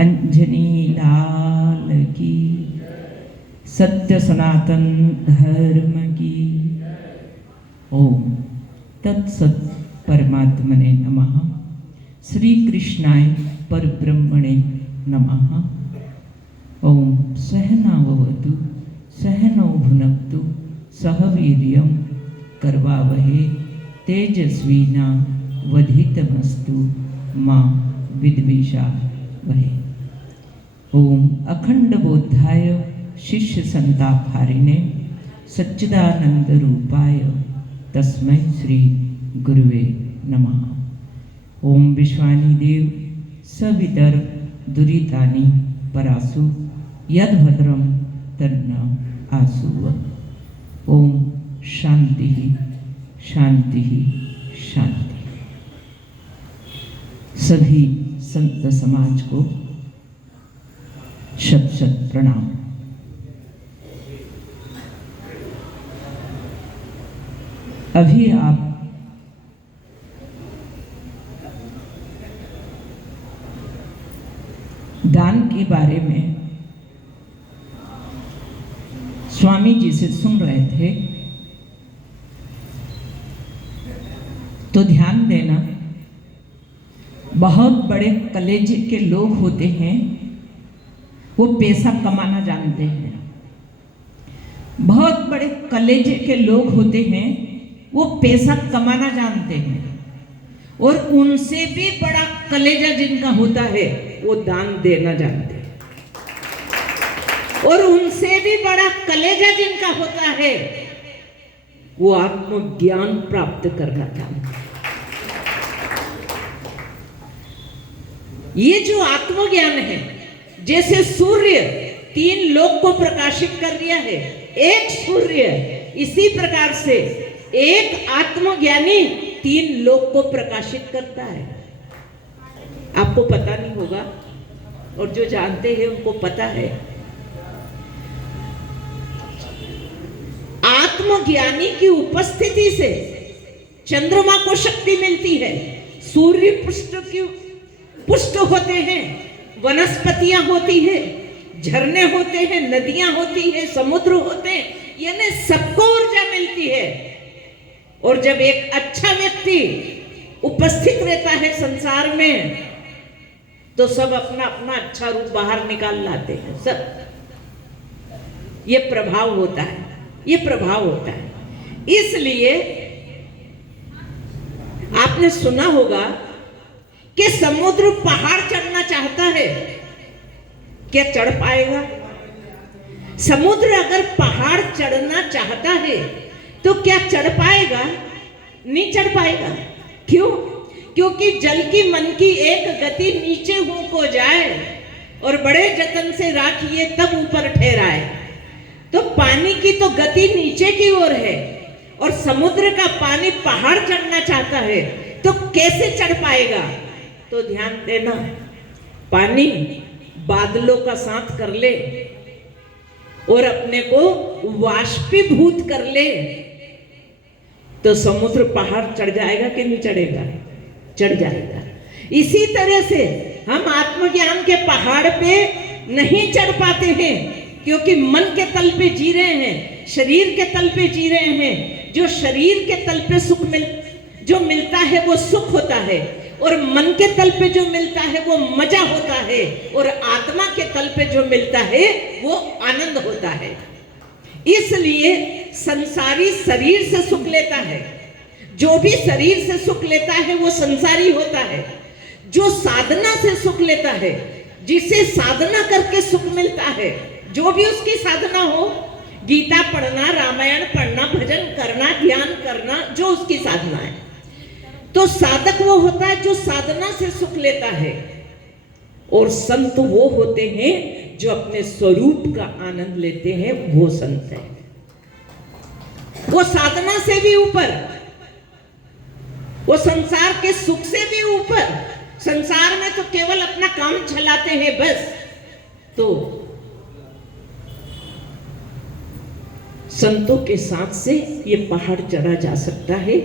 अंजनी लाल की, सत्य सनातन धर्म की। ओम तत्सत परमात्मने नमः। श्री कृष्णाय परब्रह्मणे नमः। ओम सहनाववतु सहनौ भुनक्तु सह वीर्यं करवावहे तेजस्विनावधीतमस्तु मा विद्विषावहे। ओम अखंड बोधाय शिष्य संतापहारिणे सच्चिदानंद रूपाय तस्मै श्री गुरुवे नमः। ओम विश्वानि देव सवितर दुरितानि परासु यद्भद्रं तन्न आसु। ओम शांति शांति शांति। सभी संत समाज को शत शत प्रणाम। अभी आप दान के बारे में स्वामी जी से सुन रहे थे, तो ध्यान देना, बहुत बड़े कलेजे के लोग होते हैं, वो पैसा कमाना जानते हैं। बहुत बड़े कलेजे के लोग होते हैं, वो पैसा कमाना जानते हैं। और उनसे भी बड़ा कलेजा जिनका होता है, वो दान देना जानते हैं। और उनसे भी बड़ा कलेजा जिनका होता है, वो आत्मज्ञान प्राप्त करना जानते हैं। ये जो आत्मज्ञान है, जैसे सूर्य 3 लोक को प्रकाशित कर दिया है, एक सूर्य, इसी प्रकार से एक आत्मज्ञानी 3 लोक को प्रकाशित करता है। आपको पता नहीं होगा, और जो जानते हैं उनको पता है। आत्मज्ञानी की उपस्थिति से चंद्रमा को शक्ति मिलती है, सूर्य पुष्ट होते हैं, वनस्पतियां होती है, झरने होते हैं, नदियां होती है, समुद्र होते हैं, यानी सबको ऊर्जा मिलती है। और जब एक अच्छा व्यक्ति उपस्थित रहता है संसार में, तो सब अपना अपना अच्छा रूप बाहर निकाल लाते हैं। सब ये प्रभाव होता है, ये प्रभाव होता है। इसलिए आपने सुना होगा कि समुद्र पहाड़ चढ़ना चाहता है, क्या चढ़ पाएगा? समुद्र अगर पहाड़ चढ़ना चाहता है तो क्या चढ़ पाएगा? नहीं चढ़ पाएगा। क्यों? क्योंकि जल की मन की एक गति नीचे हो को जाए और बड़े जतन से राखिए तब ऊपर ठहराए। तो पानी की तो गति नीचे की ओर है, और समुद्र का पानी पहाड़ चढ़ना चाहता है, तो कैसे चढ़ पाएगा? तो ध्यान देना, पानी बादलों का साथ कर ले और अपने को वाष्पीभूत कर ले, तो समुद्र पहाड़ चढ़ जाएगा कि नहीं चढ़ेगा? चढ़ जाएगा। इसी तरह से हम आत्मज्ञान के पहाड़ पे नहीं चढ़ पाते हैं, क्योंकि मन के तल पे जी रहे हैं, शरीर के तल पे जी रहे हैं। जो शरीर के तल पे जो मिलता है वो सुख होता है, और मन के तल पे जो मिलता है वो मजा होता है, और आत्मा के तल पे जो मिलता है वो आनंद होता है। इसलिए संसारी शरीर से सुख लेता है, जो भी शरीर से सुख लेता है वो संसारी होता है। जो साधना से सुख लेता है, जिसे साधना करके सुख मिलता है, जो भी उसकी साधना हो, गीता पढ़ना, रामायण पढ़ना, भजन करना, ध्यान करना, जो उसकी साधना है, तो साधक वो होता है जो साधना से सुख लेता है। और संत वो होते हैं जो अपने स्वरूप का आनंद लेते हैं, वो संत है। वो साधना से भी ऊपर, वो संसार के सुख से भी ऊपर। संसार में तो केवल अपना काम चलाते हैं बस। तो संतों के साथ से ये पहाड़ चढ़ा जा सकता है,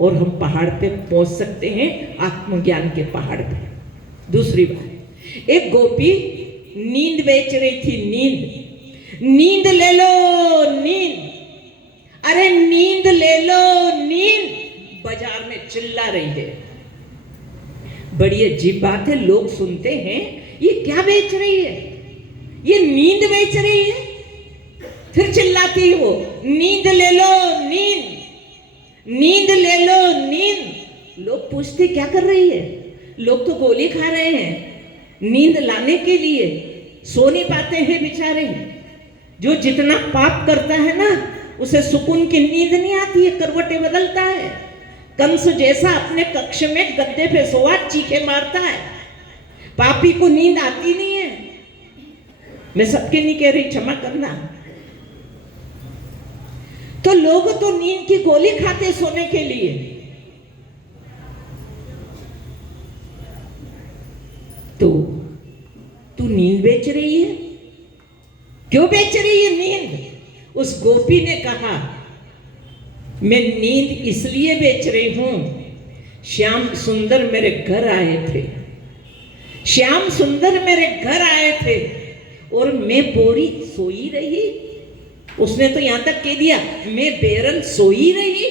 और हम पहाड़ पे पहुंच सकते हैं, आत्मज्ञान के पहाड़ पे। दूसरी बात, एक गोपी नींद बेच रही थी, नींद ले लो नींद, अरे नींद ले लो नींद, बाजार में चिल्ला रही है। बड़ी अजीब बात है, लोग सुनते हैं ये क्या बेच रही है, ये नींद बेच रही है, फिर चिल्लाती हो नींद ले लो नींद ले लो नींद। लोग पूछते क्या कर रही है, लोग तो गोली खा रहे हैं नींद लाने के लिए, सो नहीं पाते हैं बेचारे। जो जितना पाप करता है ना उसे सुकून की नींद नहीं आती है, करवटें बदलता है। कंस जैसा अपने कक्ष में गद्दे पे सोआ चीखे मारता है, पापी को नींद आती नहीं है। मैं सबके नहीं कह रही, क्षमा करना। तो लोग तो नींद की गोली खाते सोने के लिए, तो तू नींद बेच रही है, क्यों बेच रही है नींद? उस गोपी ने कहा मैं नींद इसलिए बेच रही हूं, श्याम सुंदर मेरे घर आए थे, श्याम सुंदर मेरे घर आए थे और मैं बोरी सोई रही। उसने तो यहां तक कह दिया मैं बेरल सोई रही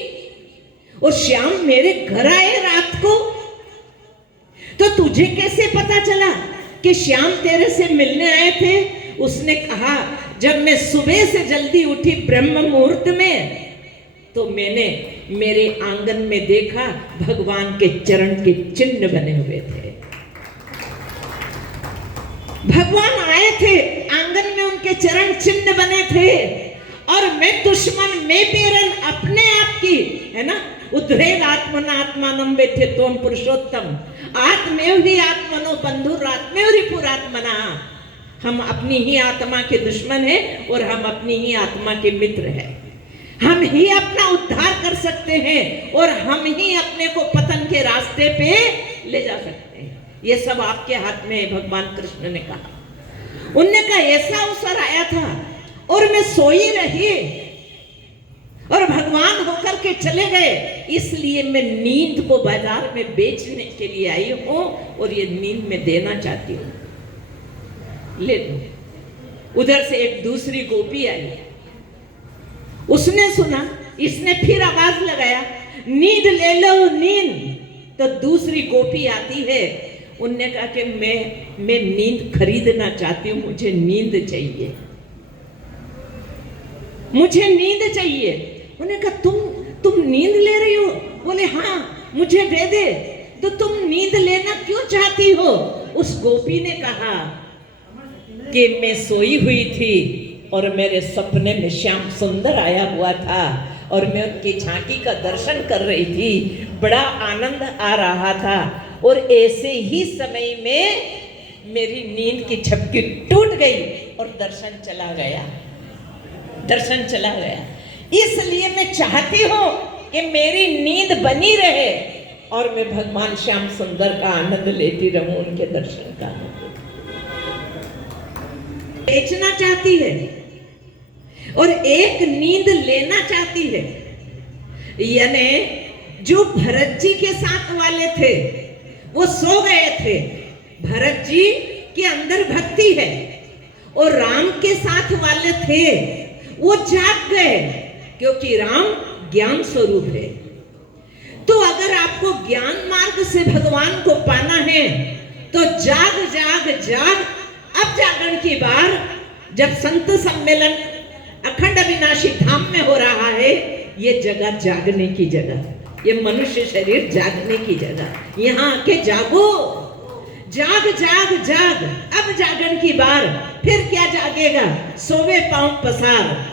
और श्याम मेरे घर आए रात को। तो तुझे कैसे पता चला कि श्याम तेरे से मिलने आए थे? उसने कहा जब मैं सुबह से जल्दी उठी ब्रह्म मुहूर्त में, तो मैंने मेरे आंगन में देखा भगवान के चरण के चिन्ह बने हुए थे। भगवान आए थे, आंगन में उनके चरण चिन्ह बने थे। और मैं दुश्मन, मैं बेरन अपने आप की, है ना, उद्रेल आत्मनात्मानम वेत्ते त्वं पुरुषोत्तम, आत्मेव ही आत्मनो बंधुरात्मेव पुरात्मना। हम अपनी ही आत्मा के दुश्मन हैं और हम अपनी ही आत्मा के मित्र हैं। हम ही अपना उद्धार कर सकते हैं और हम ही अपने को पतन के रास्ते पे ले जा सकते हैं। ये सब आपके हाथ में है, भगवान कृष्ण ने कहा। उनने कहा ऐसा अवसर आया था और मैं सोई रही और भगवान होकर के चले गए, इसलिए मैं नींद को बाजार में बेचने के लिए आई हूं और ये नींद में देना चाहती हूं, ले लो। उधर से एक दूसरी गोपी आई, उसने सुना, इसने फिर आवाज लगाया नींद ले लो नींद। तो दूसरी गोपी आती है, उनने कहा कि मैं नींद खरीदना चाहती हूँ, मुझे नींद चाहिए, मुझे नींद चाहिए। उन्होंने कहा तुम नींद ले रही हो? बोले हाँ, मुझे दे दे। तो तुम नींद लेना क्यों चाहती हो? उस गोपी ने कहा कि मैं सोई हुई थी और मेरे सपने में श्याम सुंदर आया हुआ था और मैं उनकी झांकी का दर्शन कर रही थी, बड़ा आनंद आ रहा था और ऐसे ही समय में मेरी नींद की झपकी टूट गई और दर्शन चला गया, दर्शन चला गया। इसलिए मैं चाहती हूँ कि मेरी नींद बनी रहे और मैं भगवान श्याम सुंदर का आनंद लेती रहूं, उनके दर्शन का। बेचना चाहती है और एक नींद लेना चाहती है। यानी जो भरत जी के साथ वाले थे वो सो गए थे, भरत जी के अंदर भक्ति है, और राम के साथ वाले थे वो जाग गए, क्योंकि राम ज्ञान स्वरूप है। तो अगर आपको ज्ञान मार्ग से भगवान को पाना है तो जाग जाग जाग। अब जागरण की बार, जब संत सम्मेलन अखंड अविनाशी धाम में हो रहा है, ये जगह जागने की जगह, ये मनुष्य शरीर जागने की जगह। यहाँ आके जागो, जाग जाग जाग। अब जागरण की बार, फिर क्या जागेगा? सोवे पांव पसार।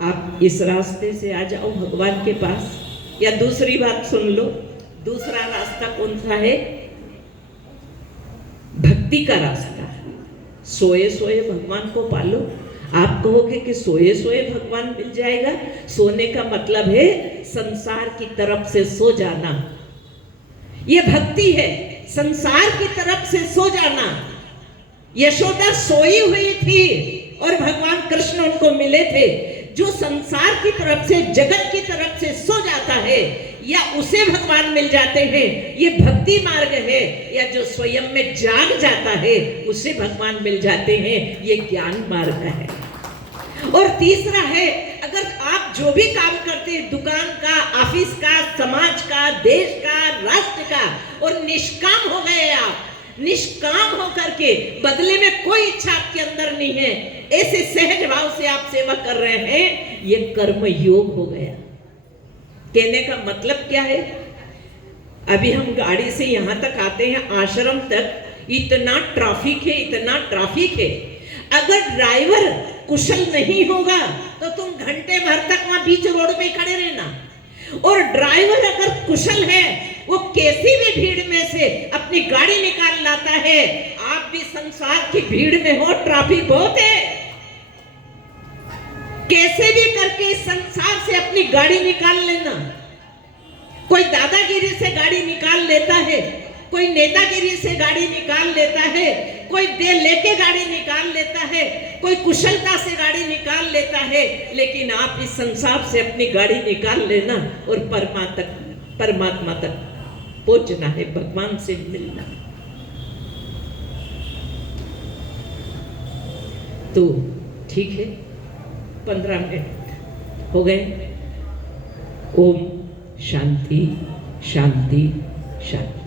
आप इस रास्ते से आ जाओ भगवान के पास। या दूसरी बात सुन लो, दूसरा रास्ता कौन सा है? भक्ति का रास्ता। सोए सोए भगवान को पालो। आप कहोगे कि सोए सोए भगवान मिल जाएगा? सोने का मतलब है संसार की तरफ से सो जाना। ये भक्ति है, संसार की तरफ से सो जाना। यशोदा सोई हुई थी और भगवान कृष्ण उनको मिले थे। जो संसार की तरफ से, जगत की तरफ से सो जाता है, या उसे भगवान मिल जाते हैं, ये भक्ति मार्ग है, या जो स्वयं में जाग जाता है उसे भगवान मिल जाते हैं, ये ज्ञान मार्ग है। और तीसरा है, अगर आप जो भी काम करते हैं, दुकान का, ऑफिस का, समाज का, देश का, राष्ट्र का, और निष्काम हो गए, आप निष्काम होकर के बदले में कोई इच्छा आपके अंदर नहीं है, ऐसे सहज भाव से आप सेवा कर रहे हैं, ये कर्म योग हो गया। कहने का मतलब क्या है, अभी हम गाड़ी से यहां तक आते हैं, आश्रम तक इतना ट्रैफिक है, इतना ट्रैफिक है। अगर ड्राइवर कुशल नहीं होगा तो तुम घंटे भर तक वहां बीच रोड पे खड़े रहना, और ड्राइवर अगर कुशल है, वो कैसी भी भीड़ में से अपनी गाड़ी निकाल लाता है। आप भी संसार की भीड़ में हो, ट्रैफिक बहुत है, कैसे भी करके संसार से अपनी गाड़ी निकाल लेना। कोई दादागिरी से गाड़ी निकाल लेता है, कोई नेतागिरी से गाड़ी निकाल लेता है, कोई दे लेके गाड़ी निकाल लेता है, कोई कुशलता से गाड़ी निकाल लेता है, लेकिन आप इस संसार से अपनी गाड़ी निकाल लेना और परमात्मा तक पहुंचना है, भगवान से मिलना। तो ठीक है, 15 मिनट हो गए। ओम शांति शांति शांति।